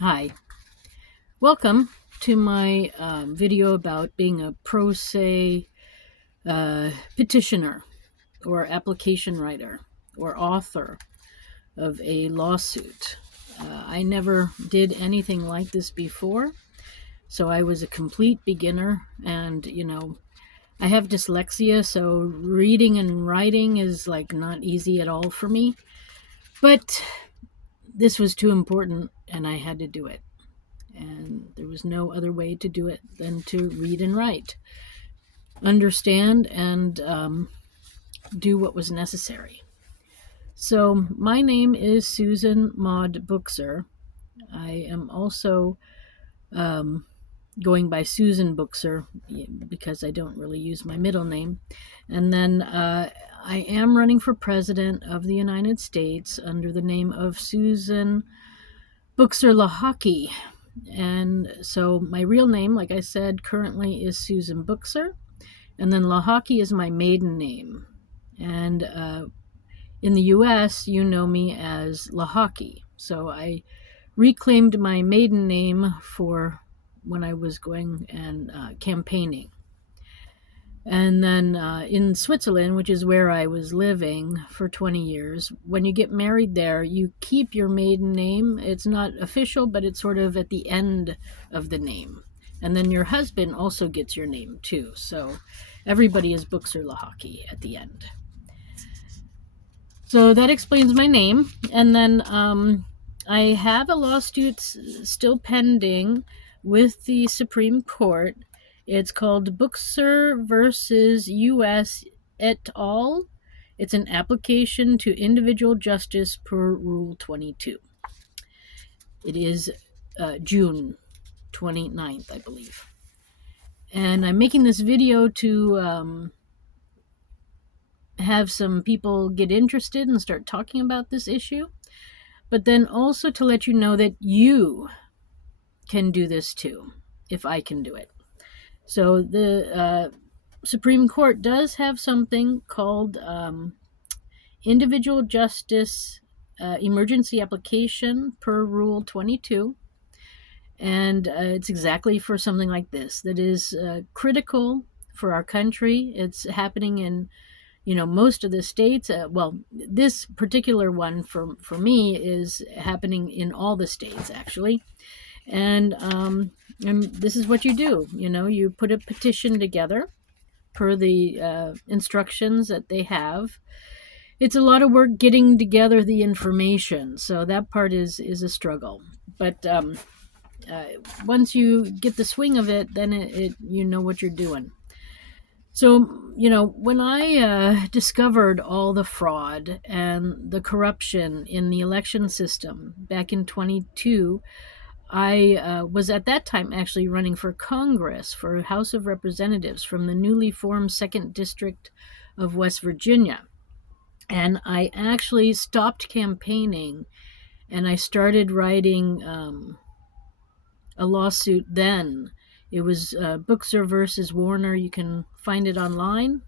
Hi, welcome to my video about being a pro se petitioner or application writer or author of a lawsuit. I never did anything like this before, so I was a complete beginner, and I have dyslexia, so reading and writing is like not easy at all for me, but this was too important and I had to do it. And there was no other way to do it than to read and write, understand, and do what was necessary. So my name is Susan Maud Buchser. I am also going by Susan Buchser because I don't really use my middle name. And then I am running for president of the United States under the name of Susan Buchser-Lochocki. And so my real name, like I said, currently is Susan Buchser. And then Lochocki is my maiden name. And in the U.S., you know me as Lochocki. So I reclaimed my maiden name for when I was going and campaigning. And then in Switzerland, which is where I was living for 20 years, when you get married there, you keep your maiden name. It's not official, but it's sort of at the end of the name. And then your husband also gets your name too. So everybody is Buchser-Lochocki at the end. So that explains my name. And then I have a lawsuit still pending with the Supreme Court. It's called Buchser versus U.S. et al. It's an application to individual justice per Rule 22. It is June 29th, I believe. And I'm making this video to have some people get interested and start talking about this issue, but then also to let you know that you can do this too, if I can do it. So the Supreme Court does have something called individual justice emergency application per Rule 22. And it's exactly for something like this that is critical for our country. It's happening in most of the states. Well, this particular one for me is happening in all the states, actually. And this is what you do. You put a petition together per the instructions that they have. It's a lot of work getting together the information, so that part is a struggle. But once you get the swing of it, then you know what you're doing. So, when I discovered all the fraud and the corruption in the election system back in 22, I was at that time actually running for Congress, for House of Representatives from the newly formed 2nd District of West Virginia. And I actually stopped campaigning and I started writing a lawsuit then. It was Buchser versus Warner. You can find it online.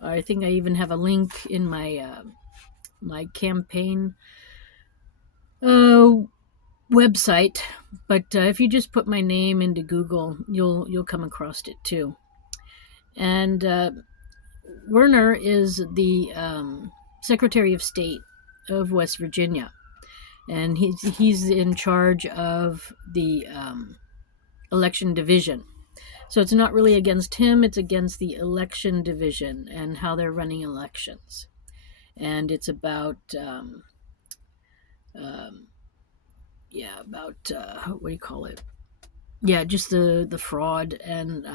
I think I even have a link in my my campaign website. But if you just put my name into Google, you'll come across it too. And Werner is the Secretary of State of West Virginia, and he's in charge of the election division. So it's not really against him, it's against the election division and how they're running elections. And it's about, what do you call it? Yeah, just the fraud and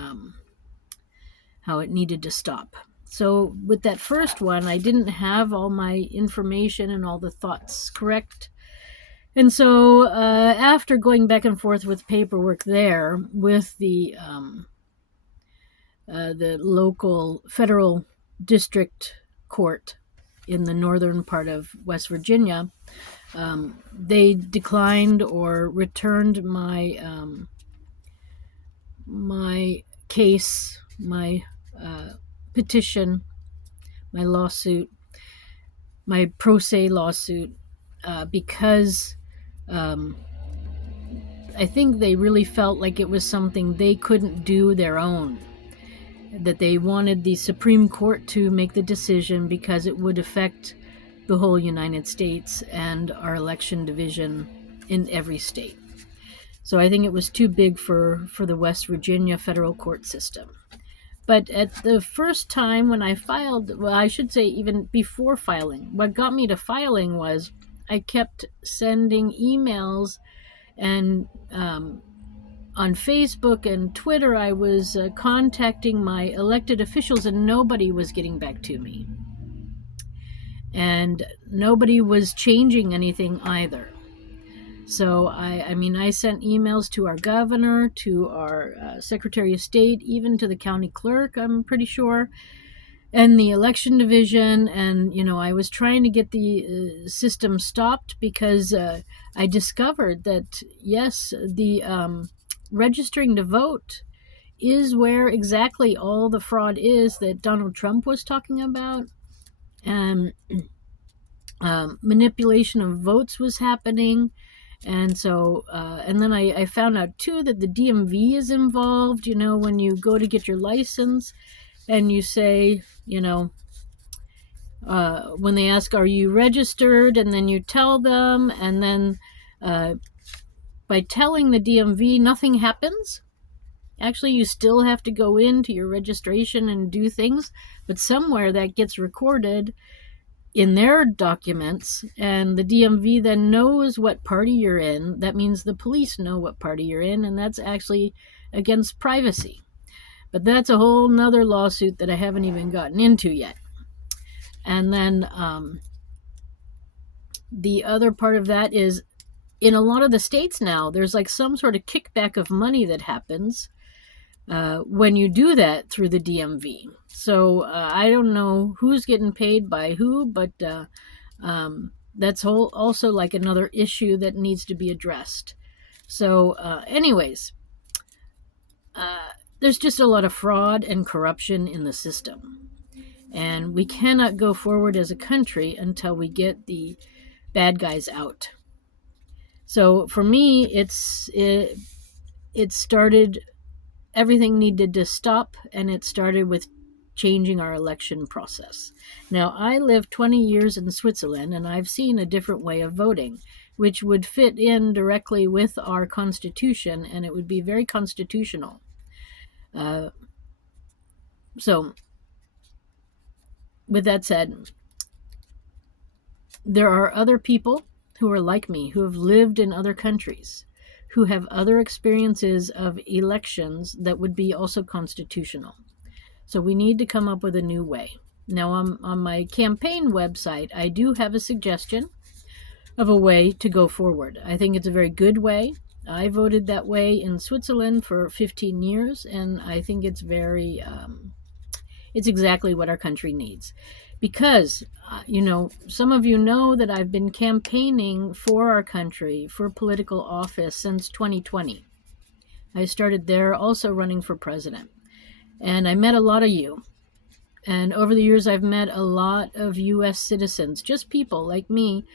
how it needed to stop. So with that first one, I didn't have all my information and all the thoughts correct. And so after going back and forth with paperwork there with the local federal district court in the northern part of West Virginia, they declined or returned my my case, my petition, my lawsuit, my pro se lawsuit, because I think they really felt like it was something they couldn't do their own, that they wanted the Supreme Court to make the decision because it would affect the whole United States and our election division in every state. So I think it was too big for the West Virginia federal court system. But at the first time when I filed, well, I should say even before filing, what got me to filing was I kept sending emails, and on Facebook and Twitter, I was contacting my elected officials, and nobody was getting back to me. And nobody was changing anything either. So I sent emails to our governor, to our Secretary of State, even to the county clerk, I'm pretty sure, and the election division. And, I was trying to get the system stopped because I discovered that, yes, the registering to vote is where exactly all the fraud is that Donald Trump was talking about. And manipulation of votes was happening. And so, and then I found out too that the DMV is involved, when you go to get your license and you say, when they ask, are you registered? And then you tell them, and then by telling the DMV, nothing happens. Actually, you still have to go into your registration and do things, but somewhere that gets recorded in their documents, and the DMV then knows what party you're in. That means the police know what party you're in, and that's actually against privacy. But that's a whole nother lawsuit that I haven't even gotten into yet. And then the other part of that is, in a lot of the states now, there's like some sort of kickback of money that happens when you do that through the DMV. So I don't know who's getting paid by who, but that's also like another issue that needs to be addressed. So anyways, there's just a lot of fraud and corruption in the system. And we cannot go forward as a country until we get the bad guys out. So for me, it started, everything needed to stop, and it started with changing our election process. Now, I lived 20 years in Switzerland, and I've seen a different way of voting, which would fit in directly with our Constitution, and it would be very constitutional. So, with that said, there are other people who are like me, who have lived in other countries, who have other experiences of elections that would be also constitutional. So we need to come up with a new way. Now, on my campaign website, I do have a suggestion of a way to go forward. I think it's a very good way. I voted that way in Switzerland for 15 years, and I think it's very, it's exactly what our country needs. Because, some of you know that I've been campaigning for our country, for political office since 2020. I started there also running for president. And I met a lot of you. And over the years, I've met a lot of U.S. citizens, just people like me,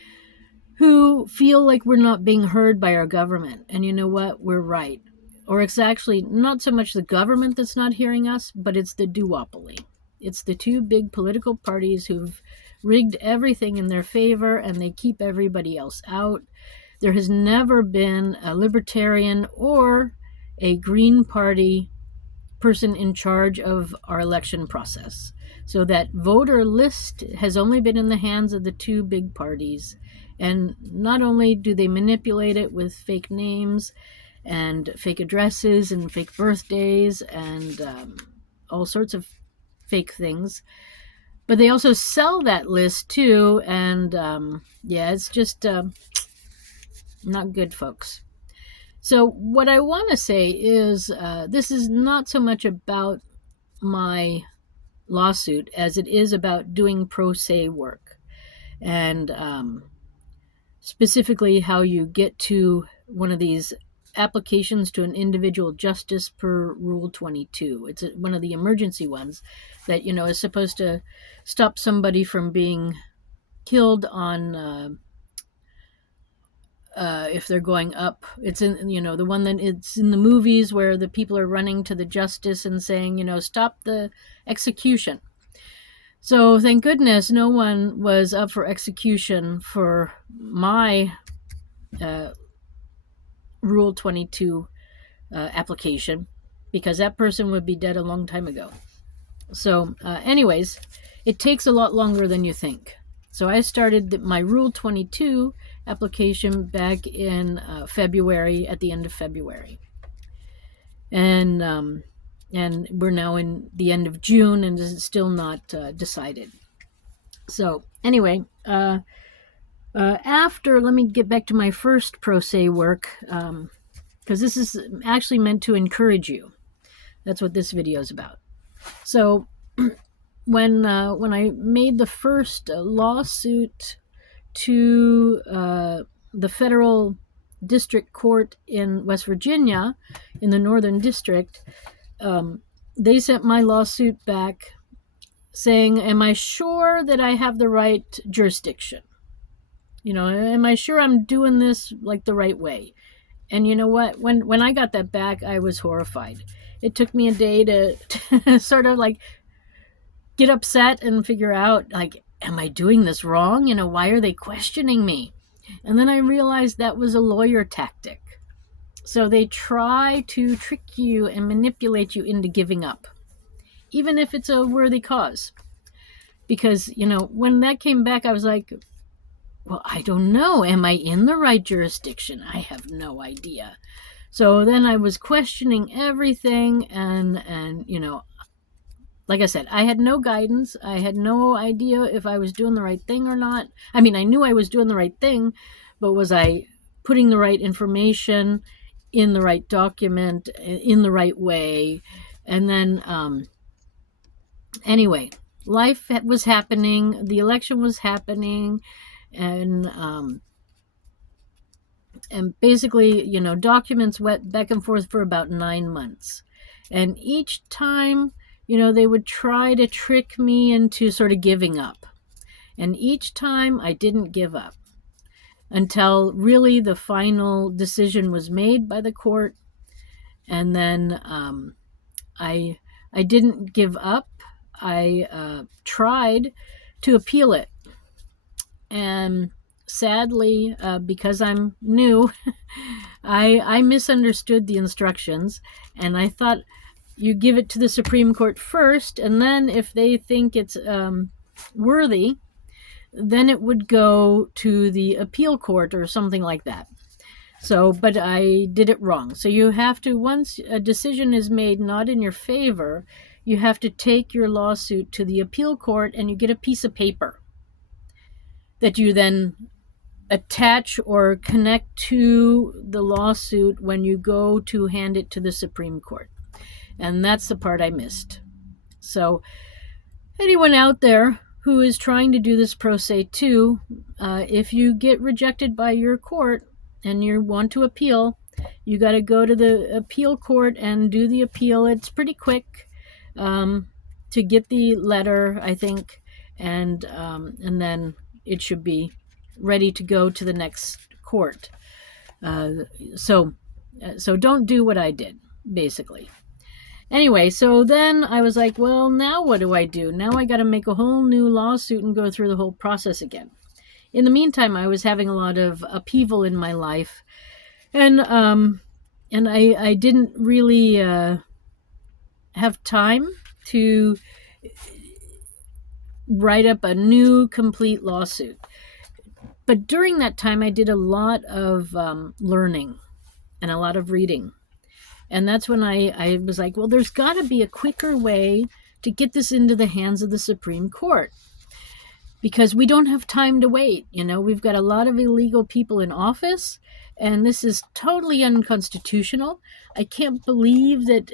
who feel like we're not being heard by our government. And you know what? We're right. Or it's actually not so much the government that's not hearing us, but it's the duopoly. It's the two big political parties who've rigged everything in their favor, and they keep everybody else out. There has never been a libertarian or a Green Party person in charge of our election process. So that voter list has only been in the hands of the two big parties. And not only do they manipulate it with fake names and fake addresses and fake birthdays and all sorts of fake things, but they also sell that list too. And it's just not good, folks. So what I want to say is this is not so much about my lawsuit as it is about doing pro se work, and specifically how you get to one of these applications to an individual justice per Rule 22. It's one of the emergency ones that, is supposed to stop somebody from being killed on if they're going up. It's in, the one that it's in the movies where the people are running to the justice and saying, stop the execution. So thank goodness no one was up for execution for my Rule 22 application, because that person would be dead a long time ago. So anyways, it takes a lot longer than you think. So I started my Rule 22 application back in February, at the end of February. And we're now in the end of June, and it's still not decided. So anyway, after, let me get back to my first pro se work, because this is actually meant to encourage you. That's what this video is about. So when I made the first lawsuit to the federal district court in West Virginia, in the Northern District, they sent my lawsuit back saying, am I sure that I have the right jurisdiction? Am I sure I'm doing this like the right way? And you know what? When I got that back, I was horrified. It took me a day to sort of like get upset and figure out, like, am I doing this wrong? Why are they questioning me? And then I realized that was a lawyer tactic. So they try to trick you and manipulate you into giving up, even if it's a worthy cause. Because, when that came back, I was like, well, I don't know. Am I in the right jurisdiction? I have no idea. So then I was questioning everything, and like I said, I had no guidance. I had no idea if I was doing the right thing or not. I mean, I knew I was doing the right thing, but was I putting the right information in the right document, in the right way? And then, anyway, life was happening. The election was happening. And basically, documents went back and forth for about 9 months. And each time, they would try to trick me into sort of giving up. And each time I didn't give up until really the final decision was made by the court. And then I didn't give up. I tried to appeal it. And sadly, because I'm new, I misunderstood the instructions, and I thought you give it to the Supreme Court first, and then if they think it's worthy, then it would go to the appeal court or something like that. So, but I did it wrong. So you have to, once a decision is made not in your favor, you have to take your lawsuit to the appeal court, and you get a piece of paper that you then attach or connect to the lawsuit when you go to hand it to the Supreme Court. And that's the part I missed. So anyone out there who is trying to do this pro se too, if you get rejected by your court and you want to appeal, you got to go to the appeal court and do the appeal. It's pretty quick to get the letter, I think, and then it should be ready to go to the next court. So don't do what I did, basically. Anyway, so then I was like, well, now what do I do? Now I got to make a whole new lawsuit and go through the whole process again. In the meantime, I was having a lot of upheaval in my life, and I didn't really have time to write up a new complete lawsuit. But during that time, I did a lot of learning and a lot of reading. And that's when I was like, well, there's got to be a quicker way to get this into the hands of the Supreme Court, because we don't have time to wait. We've got a lot of illegal people in office, and this is totally unconstitutional. I can't believe that,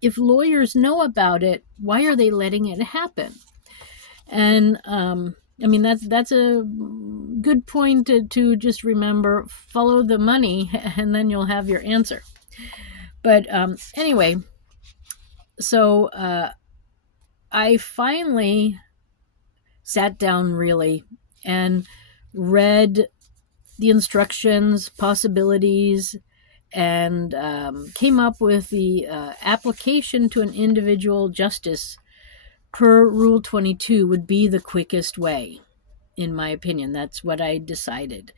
if lawyers know about it, why are they letting it happen? And I mean, that's a good point to just remember. Follow the money, and then you'll have your answer. But anyway, so I finally sat down really and read the instructions, possibilities, and came up with the application to an individual justice per Rule 22 would be the quickest way, in my opinion. That's what I decided.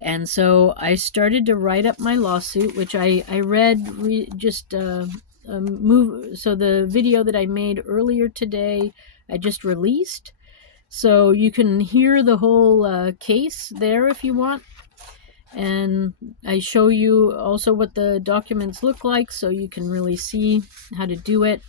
And so I started to write up my lawsuit, which I read so the video that I made earlier today, I just released. So you can hear the whole case there if you want. And I show you also what the documents look like so you can really see how to do it.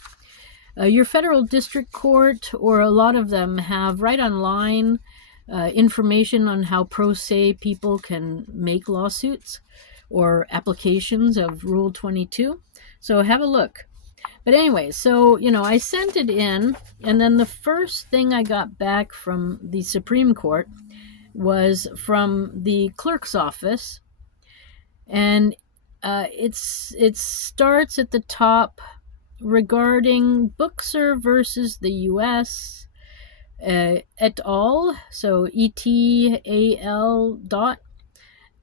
Your federal district court, or a lot of them, have right online information on how pro se people can make lawsuits or applications of Rule 22. So have a look. But anyway, so, I sent it in, and then the first thing I got back from the Supreme Court was from the clerk's office, and it starts at the top regarding Buchser versus the U.S. Et al. So ETAL dot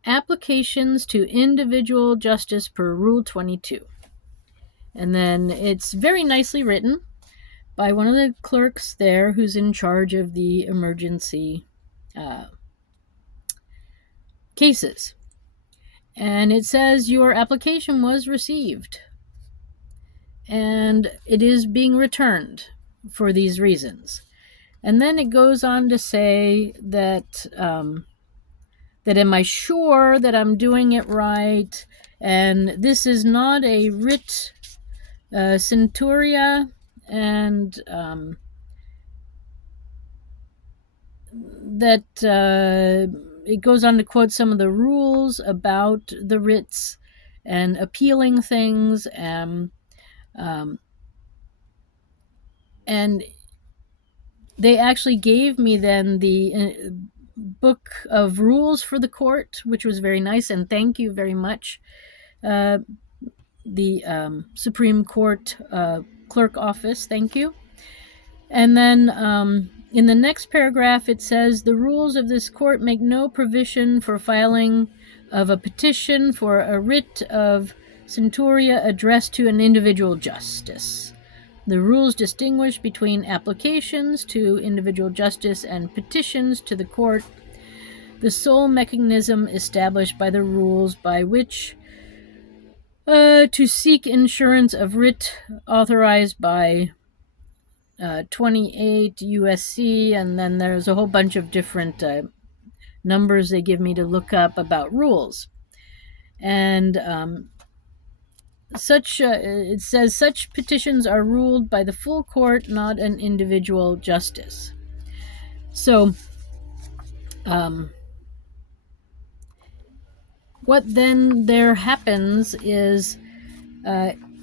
applications to individual justice per Rule 22. And then it's very nicely written by one of the clerks there who's in charge of the emergency cases. And it says your application was received and it is being returned for these reasons. And then it goes on to say that that am I sure that I'm doing it right, and this is not a writ centuria, and that it goes on to quote some of the rules about the writs and appealing things, and they actually gave me then the book of rules for the court, which was very nice, and thank you very much, the Supreme Court clerk office, thank you. And then in the next paragraph it says the rules of this court make no provision for filing of a petition for a writ of centuria addressed to an individual justice. The rules distinguish between applications to individual justice and petitions to the court. The sole mechanism established by the rules by which to seek insurance of writ authorized by 28 USC, and then there's a whole bunch of different numbers they give me to look up about rules. And it says such petitions are ruled by the full court, not an individual justice. So what then there happens is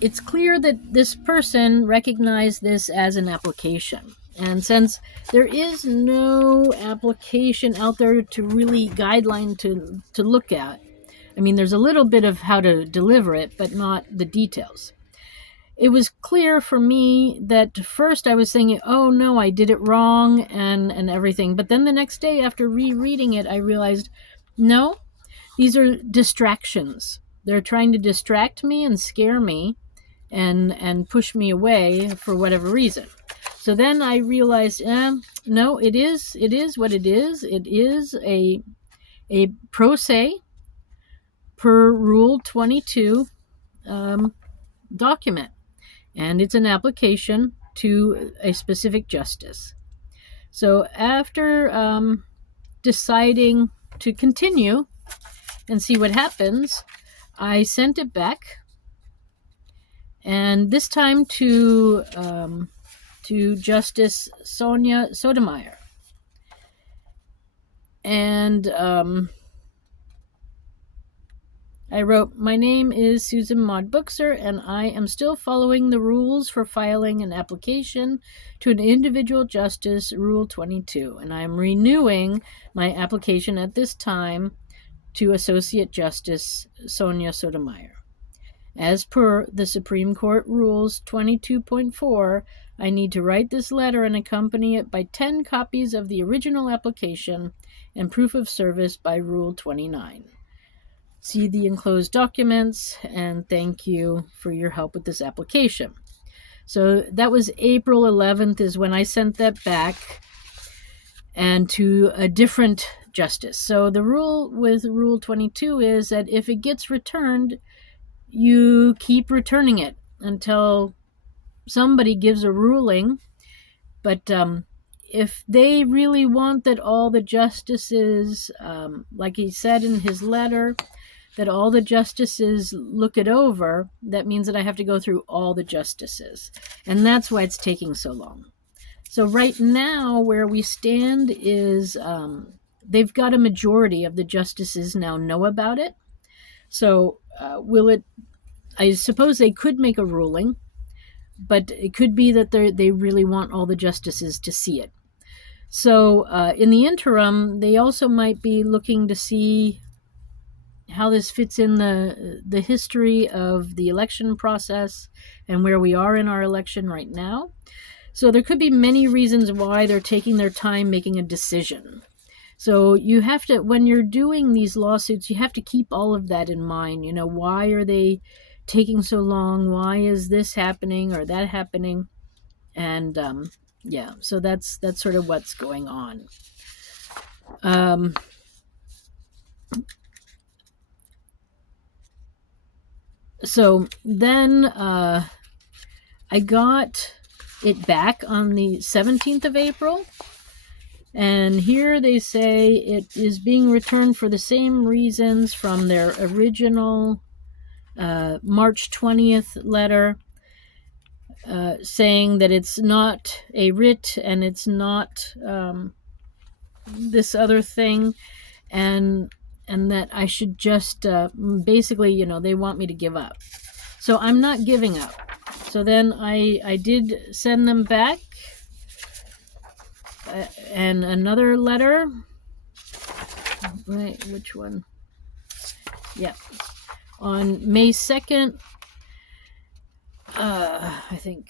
it's clear that this person recognized this as an application. And since there is no application out there to really guideline to look at, I mean, there's a little bit of how to deliver it, but not the details. It was clear for me that first I was thinking, oh no, I did it wrong and everything. But then the next day after rereading it, I realized, no, these are distractions. They're trying to distract me and scare me and push me away for whatever reason. So then I realized, no, it is what it is. It is a pro se per Rule 22 document, and it's an application to a specific justice. So after deciding to continue and see what happens, I sent it back, and this time to Justice Sonia Sotomayor. And I wrote, my name is Susan Maud Buchser, and I am still following the rules for filing an application to an individual justice, Rule 22, and I am renewing my application at this time to Associate Justice Sonia Sotomayor. As per the Supreme Court Rules 22.4, I need to write this letter and accompany it by 10 copies of the original application and proof of service by Rule 29. See the enclosed documents, and thank you for your help with this application. So that was April 11th is when I sent that back, and to a different justice. So the rule with Rule 22 is that if it gets returned, you keep returning it until somebody gives a ruling. But if they really want that all the justices, like he said in his letter, that all the justices look it over, that means that I have to go through all the justices. And that's why it's taking so long. So right now, where we stand is they've got a majority of the justices now know about it. So I suppose they could make a ruling, but it could be that they really want all the justices to see it. So in the interim, they also might be looking to see how this fits in the history of the election process and where we are in our election right now. So there could be many reasons why they're taking their time making a decision. So you have to, when you're doing these lawsuits, you have to keep all of that in mind. You know, why are they taking so long? Why is this happening or that happening? And yeah, so that's sort of what's going on. So then I got it back on the 17th of April. And here they say it is being returned for the same reasons from their original March 20th letter, saying that it's not a writ and it's not this other thing, and that I should just basically, you know, they want me to give up. So I'm not giving up. So then I did send them back and another letter. Wait, which one? Yeah. On May 2nd, I think,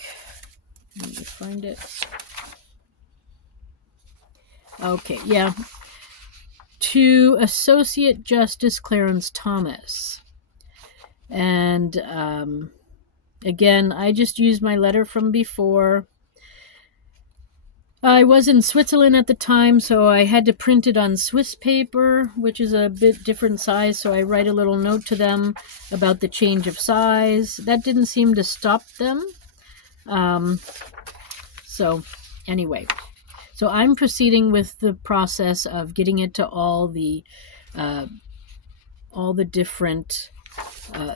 let me find it. Okay, yeah. To Associate Justice Clarence Thomas. And again, I just used my letter from before. I was in Switzerland at the time, so I had to print it on Swiss paper, which is a bit different size, so I write a little note to them about the change of size. That didn't seem to stop them. So anyway, so I'm proceeding with the process of getting it to all the different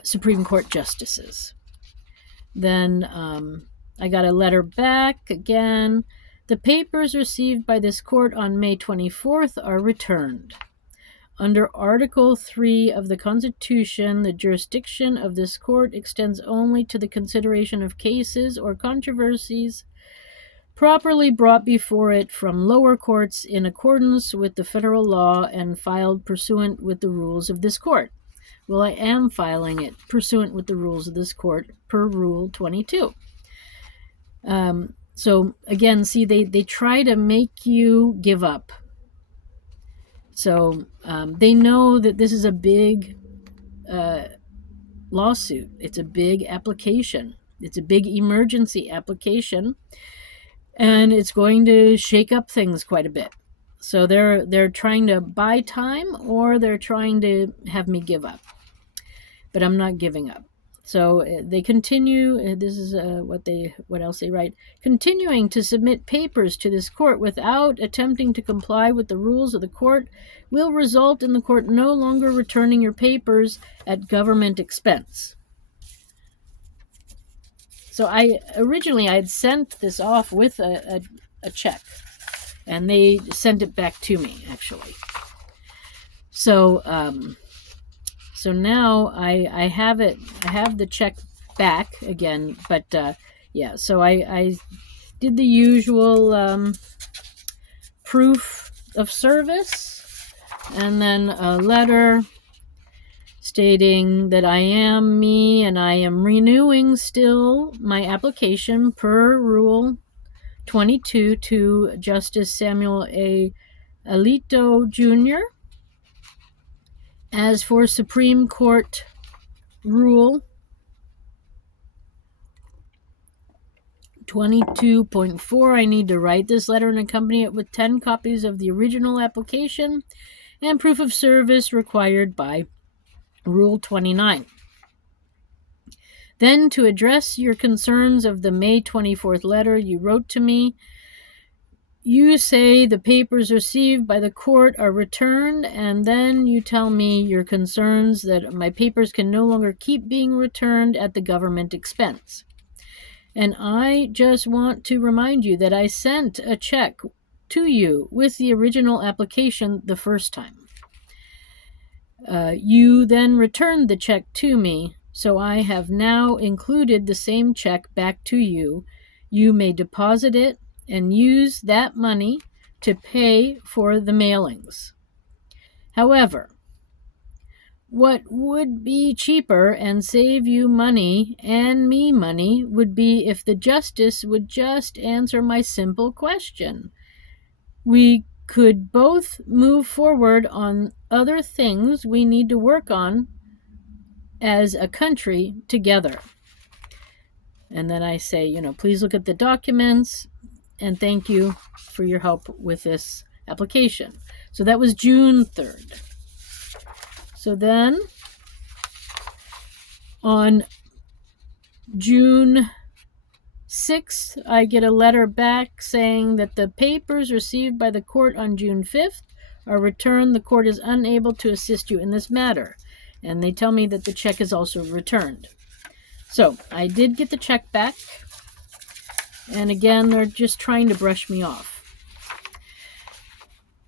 Supreme Court justices. Then I got a letter back again. The papers received by this court on May 24th are returned. Under Article 3 of the Constitution, the jurisdiction of this court extends only to the consideration of cases or controversies properly brought before it from lower courts in accordance with the federal law and filed pursuant with the rules of this court. Well, I am filing it pursuant with the rules of this court per Rule 22. So again, see, they try to make you give up. So they know that this is a big lawsuit. It's a big application. It's a big emergency application, and it's going to shake up things quite a bit. So they're trying to buy time, or they're trying to have me give up. But I'm not giving up. So they continue, this is what else they write, continuing to submit papers to this court without attempting to comply with the rules of the court will result in the court no longer returning your papers at government expense. So originally I had sent this off with a check, and they sent it back to me, actually. So so now I have it. I have the check back again, but yeah. So I did the usual proof of service, and then a letter stating that I am me and I am renewing still my application per Rule 22 to Justice Samuel A. Alito Jr. As for Supreme Court Rule 22.4, I need to write this letter and accompany it with 10 copies of the original application and proof of service required by Rule 29. Then, to address your concerns of the May 24th letter you wrote to me, you say the papers received by the court are returned, and then you tell me your concerns that my papers can no longer keep being returned at the government expense. And I just want to remind you that I sent a check to you with the original application the first time. You then returned the check to me, so I have now included the same check back to you. You may deposit it and use that money to pay for the mailings. However, what would be cheaper and save you money and me money would be if the justice would just answer my simple question. We could both move forward on other things we need to work on as a country together. And then I say, please look at the documents and thank you for your help with this application. So that was June 3rd. So then on June 6th, I get a letter back saying that the papers received by the court on June 5th are returned. The court is unable to assist you in this matter. And they tell me that the check is also returned. So I did get the check back. And again, they're just trying to brush me off.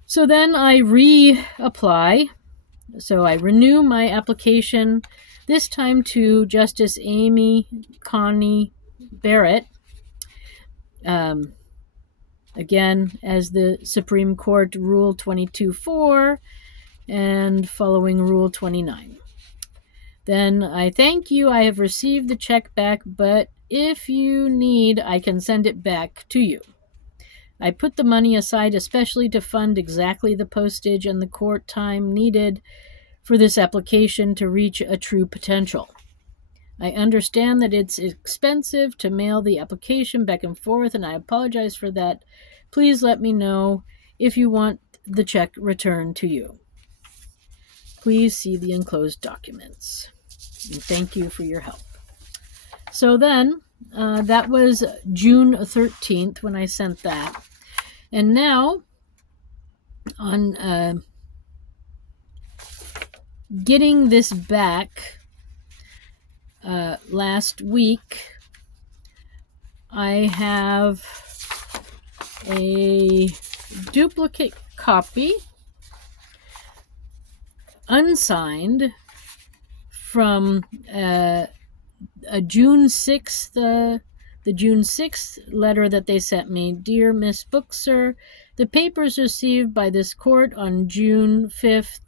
So then I reapply. So I renew my application, this time to Justice Amy Coney Barrett. Again, as the Supreme Court Rule 22.4 and following Rule 29. Then I thank you. I have received the check back, but if you need, I can send it back to you. I put the money aside especially to fund exactly the postage and the court time needed for this application to reach a true potential. I understand that it's expensive to mail the application back and forth, and I apologize for that. Please let me know if you want the check returned to you. Please see the enclosed documents. And thank you for your help. So then, that was June 13th when I sent that. And now, on getting this back last week, I have a duplicate copy, unsigned, from a June 6th, the June 6th letter that they sent me. Dear Miss Buchser, the papers received by this court on June 5th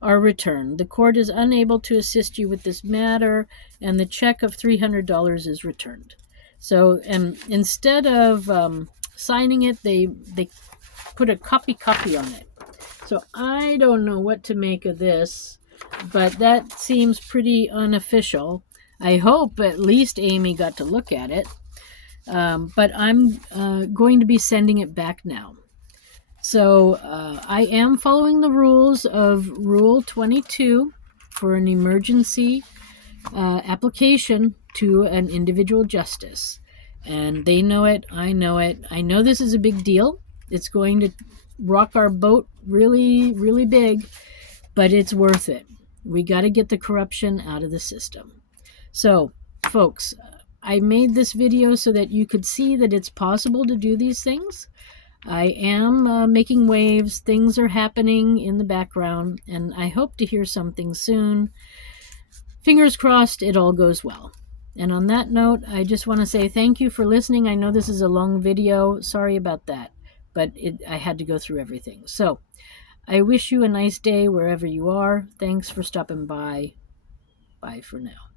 are returned. The court is unable to assist you with this matter, and the check of $300 is returned. So, instead of signing it, they put a copy on it. So I don't know what to make of this, but that seems pretty unofficial. I hope at least Amy got to look at it. But I'm going to be sending it back now. So I am following the rules of Rule 22 for an emergency application to an individual justice. And they know it. I know it. I know this is a big deal. It's going to rock our boat really, really big, but it's worth it. We got to get the corruption out of the system. So, folks, I made this video so that you could see that it's possible to do these things. I am making waves. Things are happening in the background, and I hope to hear something soon. Fingers crossed it all goes well. And on that note, I just want to say thank you for listening. I know this is a long video. Sorry about that, but I had to go through everything. So I wish you a nice day wherever you are. Thanks for stopping by. Bye for now.